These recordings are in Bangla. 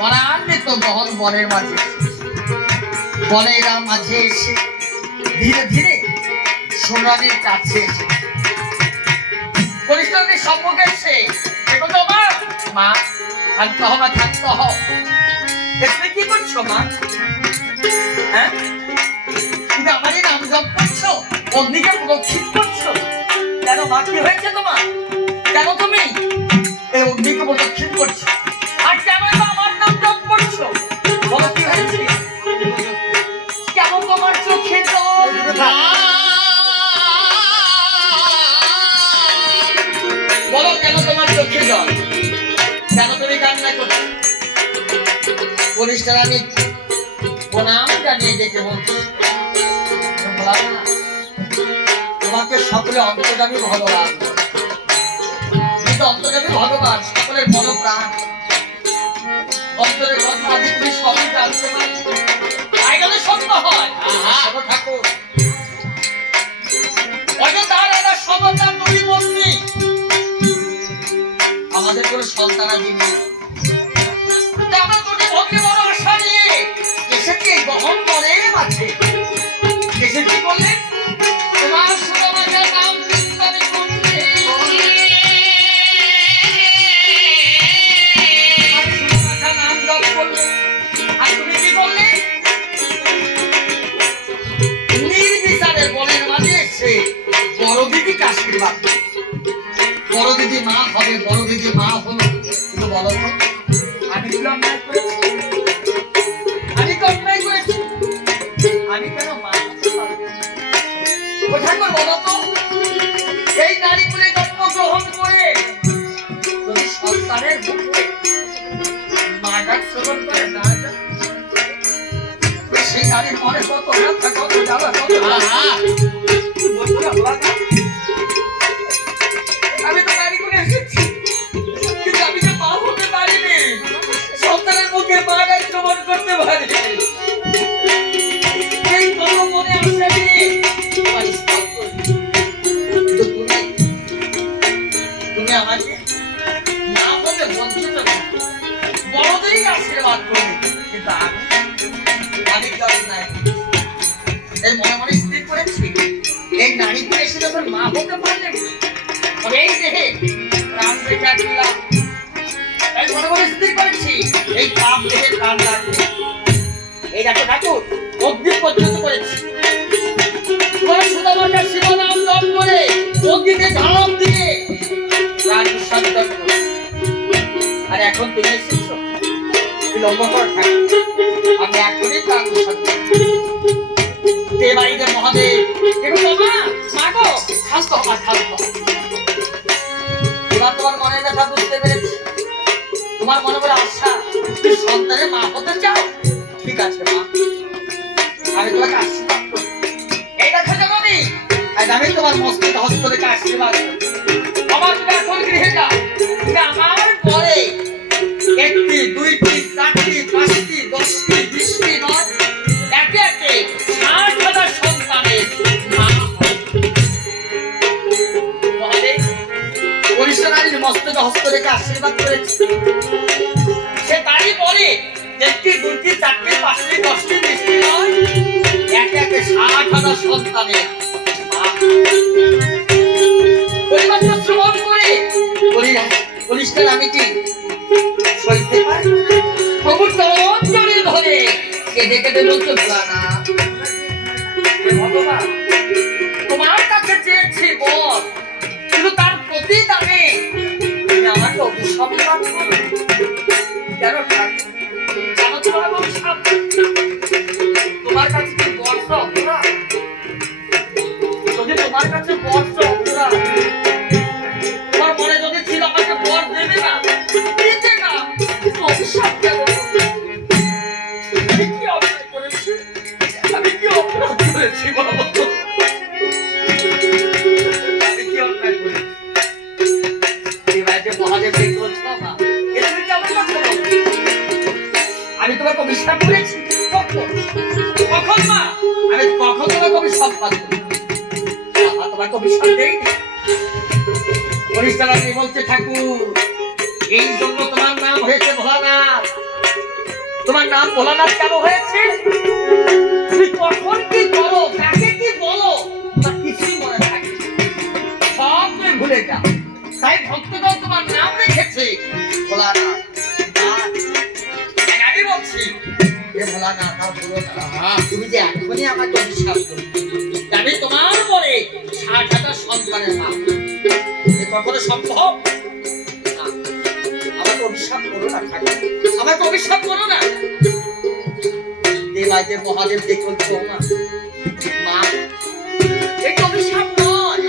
বনান্বিত গহন বনের মাঝে বনেরা মাঝে এসে ধীরে ধীরে সোনারের কাছে এসে পরিষ্কারের সম্মুখে এসে দেখো তো মা শান্ত হও না, শান্ত হও। তুমি কি করছো মা? হ্যাঁ, তুমি আমারই নাম জপ করছো, অগ্নিকে প্রদক্ষিণ করছো কেন মা? কি হয়েছে তোমার? কেন তুমি এই অগ্নিকে প্রদক্ষিণ করছো আর কেন আমার নাম জপ করছো? বলো কি হয়েছে? কেন তোমার চোখে জল? বলো কেন তোমার চোখে জল? কেন তুমি কান্না করছো? পরিষ্কার আমি প্রণাম জানিয়ে ডেকে বলছি, তোমাকে সকলে অন্তর্যামী ভগবান, কিন্তু অন্তর্যামী ভগবান সকলের মন প্রাণ, অন্তরের কথা আজ তুমি সবই জানতে পারছো। তাই গেলে সত্য হয় ঠাকুর, হয়তো তার একটা সমাধান নদী বন্দি, আমাদের কোনো সন্তানাদি নেই। আমরা তোকে ভক্তি বড় আশা নিয়ে এসেছি গ্রহণ করে মাঝে এসেছি বলে তোমার সুরমাজার নাম চিন্তাবে করতে নাম জপ করলে। আর তুমি কি করলে? নির্বিচারের বনের মাঝে এসে বড় দিদিকে আশীর্বাদ, বড় দিদি মা হবে, বড় দিদি মা হলো। কিন্তু বলো তো আমি কি অন্যায় করেছি? আমি তো অন্যায় করেছি, আমি কেন মা কোথায় করে বলো তো? এই নারী করে জন্মগ্রহণ করে যদি সন্তানের মুখে মা ডাক শ্রবণ করে না যায়, সেই নারীর মনে কত ব্যথা, কত জ্বালা, কত আমি তো নারী করে এসেছি, কিন্তু আমি তো মা হতে পারিনি, সন্তানের মুখে মা ডাক শ্রবণ করতে পারিনি। এই কোনো মনে আসেনি, তুমি আমাকে না বলে বঞ্চিত বড়দের আশীর্বাদ করবে, কিন্তু আমি নাই। এই মনে মনে স্থির করেছি এই নারী করে এসে যখন মা হতে পারলেন তবে এই দেহে প্রাণ রেখে দিলাম। এই মনে মনে স্থির করেছি এই পাপ দেহে প্রাণ রাখবো। এই দেখো ঠাকুর অগ্নি পর্যন্ত করেছি, তোমার সুদামাটা শিবনাম জপ করে অগ্নিতে ঝাঁপ দিয়ে প্রাণ বিসর্জন করো। আর এখন তুমি এসেছো বিলম্ব করা ঠাকুর, আমি এখনই প্রাণ বিসর্জন দে বাড়িতে মহাদেব। দেখো বাবা মা গো শান্ত হবা, শান্ত। এবার তোমার মনের ব্যথা বুঝতে পেরেছি, তোমার মনে করে আশা তুমি সন্তানের মা হতে চাও। ঠিক আছে মা, আমি তোমাকে আশীর্বাদ করি। এই দেখো জননী, আজ আমি তোমার মস্তকে হস্ত রেখে আশীর্বাদ করি। আমার তুমি এখন গৃহে যাও, তুমি আমার পরে 1টি 2টি 4টি 5টি 10টি 20টি নয়, একে একে 60,000 সন্তানের মা হবে। মহাদেব পরিষ্কারের মস্তকে হস্ত রেখে আশীর্বাদ করেছে, সে তারই পরে 1টি 2টি 4টি 5টি 10টি 20টি নয়, একে একে 60,000 সন্তানের মা। পরিবার শ্রবণ করে পরিষ্কার আমি কি সইতে পারি? প্রভুর চরণ জড়িয়ে ধরে কেঁদে কেঁদে বলতে না ভগবান, তোমার কাছে চেয়েছি বল, কিন্তু তার প্রতিদানে তুমি আমাকে অভিসম্পাদ করো। কেন জানো তোমার অভিশাপ? তোমার কাছে কি বর্ষ অপরাধ? যদি তোমার কাছে বর্ষ অপরাধ, তোমার মনে যদি ছিল আমাকে বর দেবে না, দিতে না, অভিশাপ কেন? আমি কি অপরাধ করেছি? আমি কি অপরাধ করেছি বাবা? আমি কি অন্যায় করেছি? এবার যে মহাদেব দেখলো না, তুমি কি আমার কাছে আমি তোমাকে অভিশাপ করেছি? কখন মা? আমি কখন তোমাকে অভিশাপ করি? তোমাকে অভিশাপ দেইনি। পরিষ্কার বলছে ঠাকুর, এই জন্য তোমার নাম হয়েছে ভোলানাথ। তোমার নাম ভোলানাথ কেন হয়েছে? তুমি কখন কি করো, কাকে কি বলো, তা কিছুই মনে থাকে না। সব তুমি ভুলে যাও। তাই ভক্তগণ তোমার নাম রেখেছে ভোলানাথ। আমি বলছি এ ভোলানাথ, আর বলো না, তুমি যে এখনই আমাকে অভিশাপ করো, আমি তোমার পরে 60,000 সন্তানের মা, এ কখনো সম্ভব? আমাকে অভিশাপ করো না ঠাকুর, আমাকে অভিশাপ করো না। দেবাইদেব মহাদেব দেখছো না মা, এটা অভিশাপ নয়।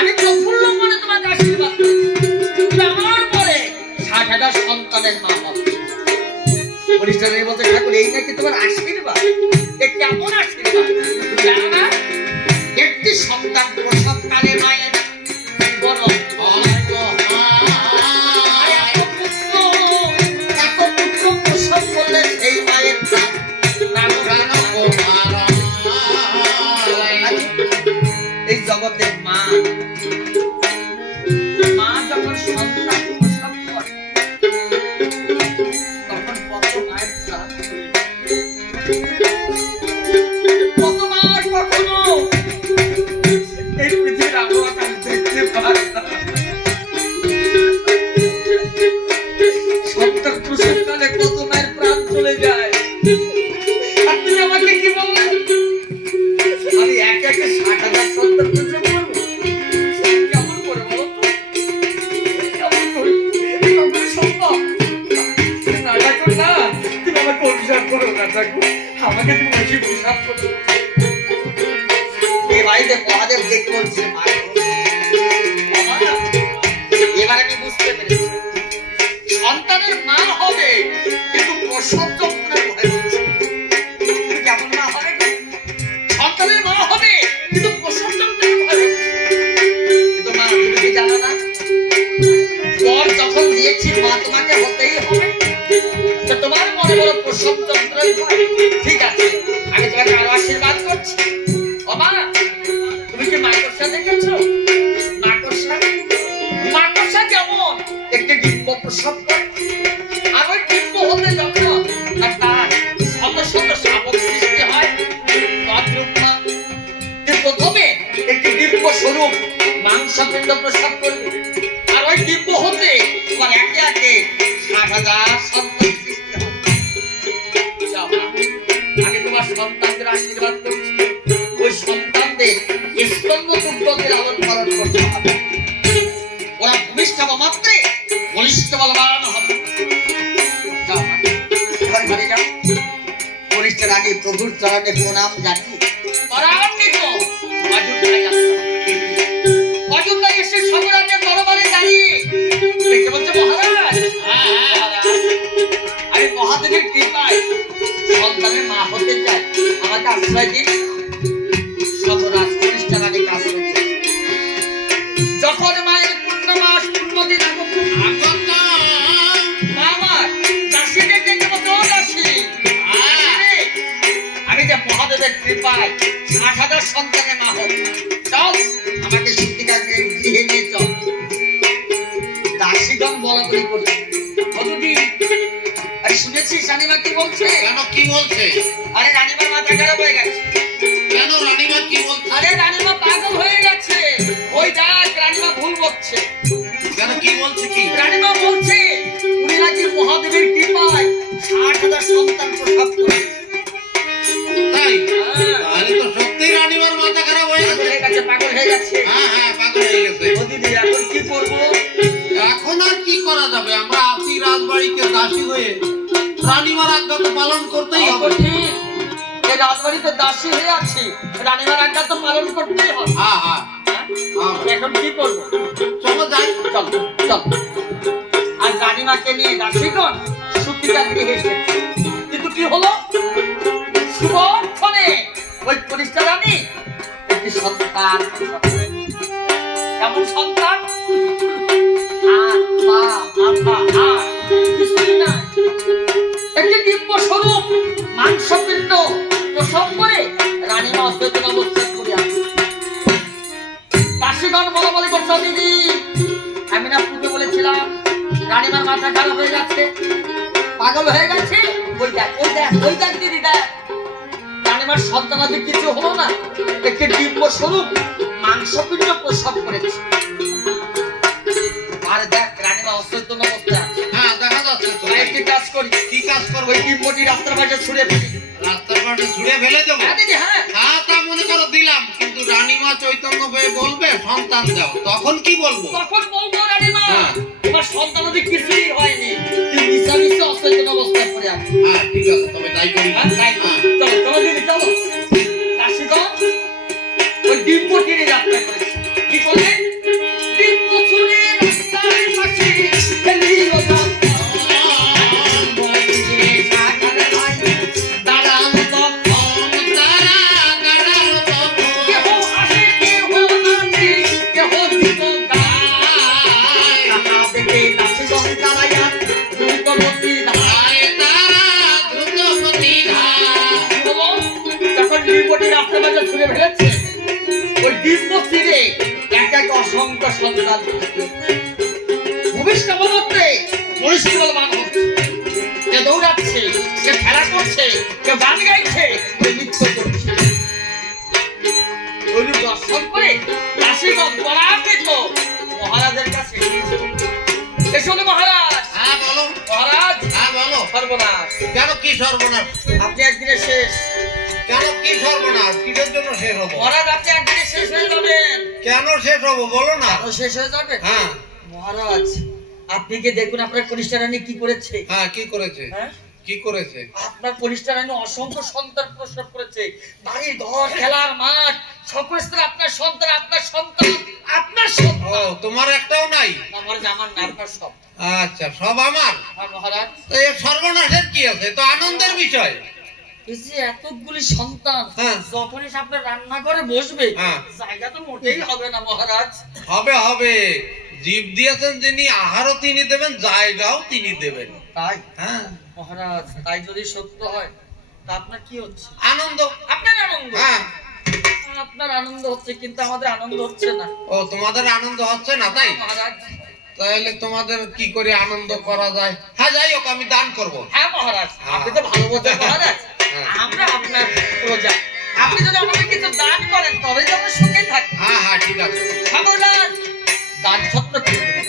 আমি প্রফুল্ল মনে তোমাকে আশীর্বাদ করি, আমার পরে 60,000 সন্তানের মা হবে। পরিষ্কার বলতে ঠাকুর এই নাকি তোমার আশীর্বাদ? এ কেমন আশীর্বাদ জানো না? একটি সন্তান প্রসবকালে মায়ের বড় এই জগতের মা, মা যখন সন্তান প্রসব করে তখন কত মায়ের প্রাণ চলে যায়। কত মার কখনো এই পৃথিবীর আলো আকাশ দেখতে পারে না। সন্তান প্রসবকালে কত মায়ের প্রাণ চলে যায়। আর তুমি আমাকে কি বললে আমি একে একে 60,000 সন্তান প্রসব করবো? কেমন করে বলো তো, কেমন করে? কেমন সম্ভব? না ঠাকুর না, তুমি আমাকে অভিশাপ করো না ঠাকুর, আমাকে তুমি বেশি অভিশাপ করো। এই বাড়িতে মহাদেব দেখে বলছে এবার আমি বুঝতে পেরেছি সন্তানের মা হবে কিন্তু প্রসব যন্ত্রণার ভয় হচ্ছে। কেমন মা হবে? সন্তানের মা হবে কিন্তু প্রসব যন্ত্রণার ভয় হচ্ছে। কিন্তু মা তুমি কি জানো না, পর যখন দিয়েছি মা তোমাকে হতেই হবে। তো তোমার মনে বড় প্রসব যন্ত্রণার ভয়, ঠিক আছে আমি তোমাকে আরো আশীর্বাদ করছি। ও মা, তুমি কি মাকড়সা দেখেছো? মাকড়সা, মাকড়সা যেমন একটি ডিম্ব প্রসব করে, আর ওই ডিম্ব হতে যখন আর তার শত শত শাবক সৃষ্টি হয়, প্রথমে একটি ডিম্ব স্বরূপ মাংসপিণ্ড প্রসব করবে, আর ওই ডিম্ব হতে তোমার একে একে 60,000 সন্তান সৃষ্টি হবে। আমি তোমার সন্তানদের আশীর্বাদ করছি, ওই সন্তানদের স্তম্ভ পুত্রদের লালন পালন করতে হবে। ওরা ভূমিষ্ঠ মাত্রে বলিষ্ঠ বলবান হবে। ঘরে যাও, বলিষ্ঠ রানী প্রভুর চরণে প্রণাম জানিয়ে ত্বরান্বিত অযোধ্যায় যাত্রা। অযোধ্যায় এসে সর্বরাজের দরবারে দাঁড়িয়ে দেখতে বলছে মহারাজ, আমি মহাদেবের কৃপায় সন্তানের মা হতে চাই, আমাকে আশ্রয় দিন। সর্বরাজ বলিষ্ঠ রানীকে আশ্রয় দিন। যখন মায়ের পূর্ণমাস পূর্ণদিন আমি যে মহাদেবের কৃপায় 60,000 সন্তানের মা হব, চল আমাকে সত্যিকার গৃহে নিয়ে চল। দাসীগণ বলা বলি করছে, শুনেছিস রানীমা কি বলছে? কেন কি বলছে? আরে রানীমার মাথা খারাপ হয়ে গেছে। কেন রানীমা কি বলছে? আরে রানীমা পাগল হয়ে গেছে। ওই দেখ রানীমা ভুল বকছে। কেন কি বলছে? কি রানীমা বলছে উনি নাকি মহাদেবের কৃপায় 60,000 সন্তান প্রসব করে। তাই? তাহলে তো সত্যি রানীমার মাথা খারাপ হয়ে গেছে। পাগল হয়ে গেছে। হ্যাঁ পাগল হয়ে গেছে। ও দিদি এখন কি করব? এখন আর কি করা যাবে? আমরা আসি রাজবাড়িতে দাসী হয়ে রানীমার আজ্ঞা তো পালন করতেই হবে। এই রাজবাড়িতে দাসী হয়ে আছি, রানীমার আজ্ঞা তো পালন করতেই হবে। হ্যাঁ এখন কি করব? চলো যাই। চল চল। আর রানীমাকে নিয়ে দাসীগণ সত্যিকার গৃহে এসেছে, কিন্তু কি হলো? সুবক্ষণে ওই কনিষ্ঠা রানী একটি সন্তান, কেমন সন্তান? হাত পা মাথা হাত কিছুই না, একটি দিব্য স্বরূপ মাংসপিণ্ড প্রসব করে রানীমা অচেতন অবস্থায় পড়ে আছে। দাসীগণ বলা বলি করছো, দিদি আমি না পূজো বলেছিলাম রানীমার মাথা খারাপ হয়ে যাচ্ছে, পাগল হয়ে গেছে। ওই দেখ দিদি দেখ, রানীমার সন্তানাদি কিছু হলো না, একটি ডিম্ব স্বরূপ মাংসপিণ্ড প্রসব করেছে। আর দেখ রানীমা অচেতন অবস্থায় আছে। হ্যাঁ দেখা যাচ্ছে তো। তাই একটি কাজ করি, কি কাজ করবো? ওই ডিম্বটি রাস্তার পাশে ছুঁড়ে ফেলি। রাস্তার পাশে ছুঁড়ে ফেলে দেবো? হ্যাঁ দিদি, হ্যাঁ। হ্যাঁ তা মনে করো দিলাম, কিন্তু রানীমা চৈতন্য হয়ে বলবে সন্তান দাও, তখন কি বলবো? তখন বলবো রানীমা হ্যাঁ। তোমার সন্তানাদি কিছুই হয়নি, তুমি মিশামিশি অচেতন অবস্থায় পড়ে আছো। হ্যাঁ ঠিক আছে, তবে তাই করি। হ্যাঁ, তাই তো। হ্যাঁ। চলো চলো দিদি চলো। কাশিগঞ্জ ওই ডিম্ব টিনে যাত্রা করেছে। কি করলেন? ডিম্ব ছুঁড়ে রাস্তার পাশে ফেলিল যখন। ডিম্ব ছিঁড়ে শাখারে ভাই দাঁড়ালো তখন। কেহ আসে কেহ নাচে, কেহ দিল গায়। তাহা দেখে কাশিগঞ্জ দাঁড়াইয়া দ্রুতগতি ধায়। যখন ডিম্বটি রাস্তার মাঝে ছুঁড়ে ফেলেছে, ওই ডিম্ব ছিঁড়ে এক এক অসংখ্য সন্তান ভূমিষ্ঠ মধ্যে মরিষ্ঠবলবান হচ্ছে। কে দৌড়াচ্ছে, কে খেলা করছে, কে গান গাইছে, কে নৃত্য করছে। ওই দর্শন করে কাশীগঞ্জ পরাজিত মহারাজের কাছে এসো মহারাজ। হ্যাঁ বলো। মহারাজ হ্যাঁ বলো। সর্বনাশ, কেন কি সর্বনাশ? আপনি একদিনে শেষ। কেন কি সর্বনাশ? কিসের জন্য শেষ হবো? মহারাজ আপনি একদিনে শেষ হয়ে যাবেন। কেন শেষ হবো বলো না। কেন শেষ হয়ে যাবে? হ্যাঁ মহারাজ আপনি কি দেখুন আপনার কনিষ্ঠা রানী কি করেছে। হ্যাঁ কি করেছে? হ্যাঁ? কি করেছে? আপনার কনিষ্ঠা রানী অসংখ্য সন্তান প্রসব করেছে। বাড়ি ঘর খেলার মাঠ সকল স্তরে আপনার সন্তান, আপনার সন্তান, আপনার ও সন্তান। তোমার একটাও নাই? মহারাজ আমার না, আপনার সব। আচ্ছা সব আমার? আর মহারাজ তো এর সর্বনাশের কি আছে? তো আনন্দের বিষয়। এই যে এতগুলি সন্তান হ্যাঁ। যখনই আপনার রান্নাঘরে বসবে হ্যাঁ। জায়গা তো মোটেই হবে না মহারাজ। হবে হবে, জীব দিয়েছেন যিনি, আহারও তিনি দেবেন, জায়গাও তিনি দেবেন। তাই হ্যাঁ মহারাজ, তাই যদি সত্য হয় তা আপনার কি হচ্ছে? আনন্দ। আপনার আনন্দ? হ্যাঁ। আপনার আনন্দ হচ্ছে, কিন্তু আমাদের আনন্দ হচ্ছে না ও তোমাদের আনন্দ হচ্ছে না তাই? মহারাজ। তাহলে তোমাদের কি করে আনন্দ করা যায়? হ্যাঁ যাই হোক, আমি দান করব। হ্যাঁ মহারাজ, হ্যাঁ। আপনি তো ভালো বোঝেন মহারাজ। হ্যাঁ। আমরা আপনার প্রজা, আপনি যদি আমাদের কিছু দান করেন তবে তো আমরা সুখে থাকি। হ্যাঁ হ্যাঁ ঠিক আছে। মহারাজ দান ছত্র করে দেবেন।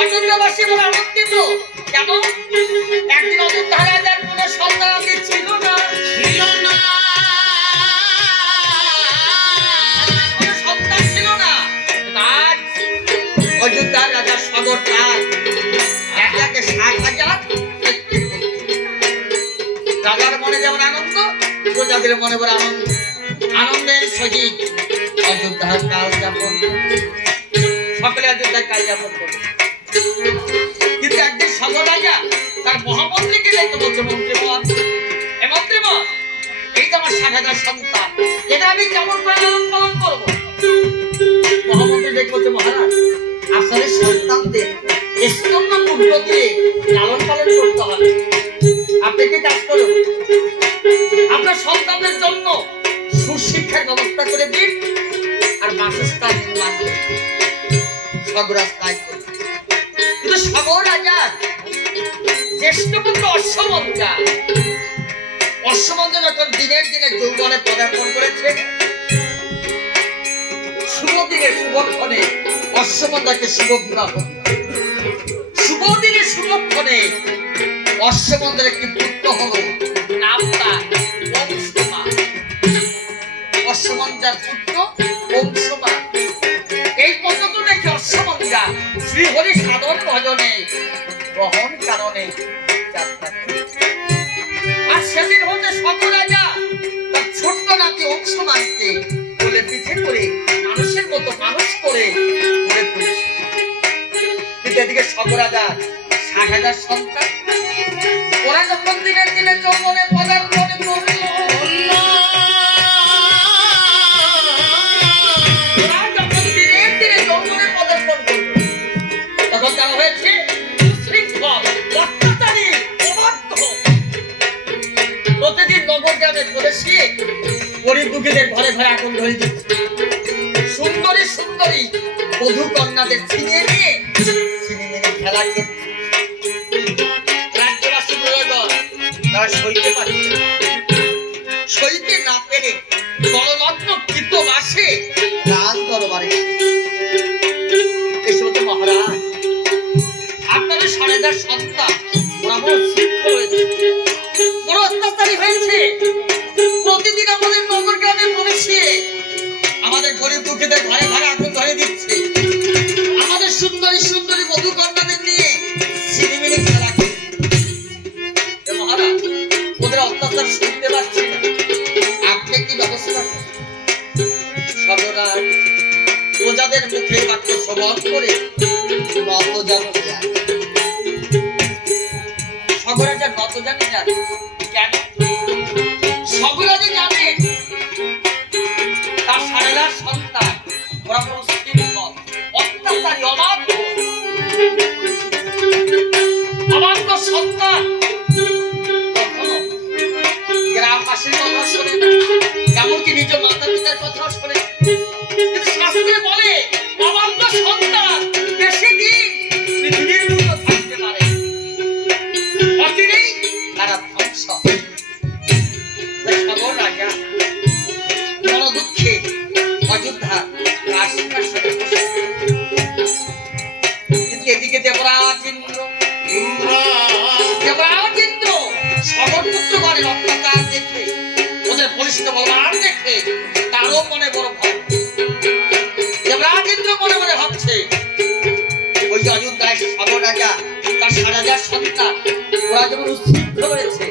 অযোধ্যাবাসী বলে আনন্দিত। কেন? একদিন অযোধ্যা রাজার কোনো সন্তানাদি ছিল না, ছিল না। কোনো সন্তান ছিল না। আজ অযোধ্যা রাজার সদর কাজ এক লাখে 60,000। রাজার মনে যেমন আনন্দ, প্রজাদের মনে বড় আনন্দ। আনন্দের সহিত অযোধ্যার কাল যাপন, সকলে অযোধ্যার কাল যাপন করবে। কিন্তু একদিন সদর রাজা তার মহামন্ত্রীকে দেখতে বলছে, মন্ত্রীমণ, এ মন্ত্রীমণ, এই তো আমার 60,000 সন্তান, এটা আমি কেমন করে লালন পালন করবো? মহামন্ত্রী দেখতে বলছে, মহারাজ আপনাদের সন্তানদের স্তন্য পুত্র দিয়ে লালন পালন করতে হবে। আপনি কি কাজ করুন, আপনার সন্তানদের জন্য সুশিক্ষার ব্যবস্থা করে দিন আর বাসস্থান নির্মাণ করুন। সগরাজ তাই করুন। কিন্তু সগর রাজার জ্যেষ্ঠ পুত্র অশ্বমঞ্জা, অশ্বমঞ্জা যখন দিনের দিনে যৌবনে পদার্পণ করেছে, শুভ দিনে শুভক্ষণে অশ্বমঞ্জাকে শুভ বিবাহ দিল। শুভ দিনে শুভক্ষণে অশ্বমঞ্জার একটি পুত্র হলো, নাম তার বংশমান। অশ্বমঞ্জার পুত্র বংশমান। এই পর্যন্ত দেখে অশ্বমঞ্জা শ্রীহরি সাধন ভজনে গ্রহণ কারণে যাত্রা করে। আর সেদিন হতে সগর রাজা তার ছোট্ট নাতি অংশমানকে কোলে পিঠে করে মানুষের মতো মানুষ করে ঘুরে ফিরছে। কিন্তু এদিকে সগর রাজা 60,000 সন্তান, ওরা যখন দিনের দিনে যৌবনে পদার্পণ করল, ওরা যখন দিনের দিনে যৌবনে পদার্পণ করল, তখন তারা হয়েছে উচ্ছৃঙ্খল, অত্যাচারী, অবাধ্য। প্রতিদিন নবগ্রামে প্রবেশিয়ে গরিব দুঃখীদের ঘরে ঘরে আগুন ধরে দিচ্ছে। সুন্দরী সুন্দরী বধূ কন্যাদের ছিনিয়ে নিয়ে সিনেমেনে খেলা খেলছে। সইতে পারছে না। সইতে না পেরে গণলগ্ন কৃতবাসে রাজ দরবারে এসে বলছে, মহারাজ আপনাদের সরেদার সন্তান ওরা বড় শিক্ষা হয়েছে, বড় অত্যাচারী হয়েছে। প্রতিদিন আমাদের নগর গ্রামে প্রবেশে আমাদের গরিব দুঃখীদের ঘরে ঘরে আগুন ধরে দিচ্ছে, আমাদের সুন্দরী সুন্দরী বধূ কন্যাদের নিয়ে ছিনিমিনি খেলা করে। মহারাজ ওদের অত্যাচার শুনতে পাচ্ছি না, আপনি কি ব্যবস্থা করেন? সর্বরাজ প্রজাদের মুখে বাক্য শ্রবণ করে নতজানু হয়ে আছে। সর্বরাজা নতজানু যান কেন? সর্বরাজা জানেন তার সারেলার সন্তান ওরা বড় শৃঙ্খল, অত্যাচারী, অবাধ্য সন্তান। কখনো গ্রামবাসীর কথা শোনে না, এমনকি নিজ মাতা পিতার কথাও শোনে না। কিন্তু শাস্ত্রে বলে অবাধ্য সন্তান বেশি দিন পৃথিবীর মতো থাকতে পারে, অচিরেই তারা ধ্বংস। সাগর রাজা বড় দুঃখে অযোধ্যা রাজসিংহাসনে বসে। কিন্তু এদিকে দেবরাজ ইন্দ্র সগরপুত্রগণের অত্যাচার দেখে, ওদের বলিষ্ঠ বলবান দেখে তারও মনে বড় ভয়। দেবরাজ ইন্দ্র মনে মনে ভাবছে, ওই অযোধ্যায় সাগর রাজা তার সারাজার সন্তান ওরা যেমন উচ্ছৃঙ্খল হয়েছে,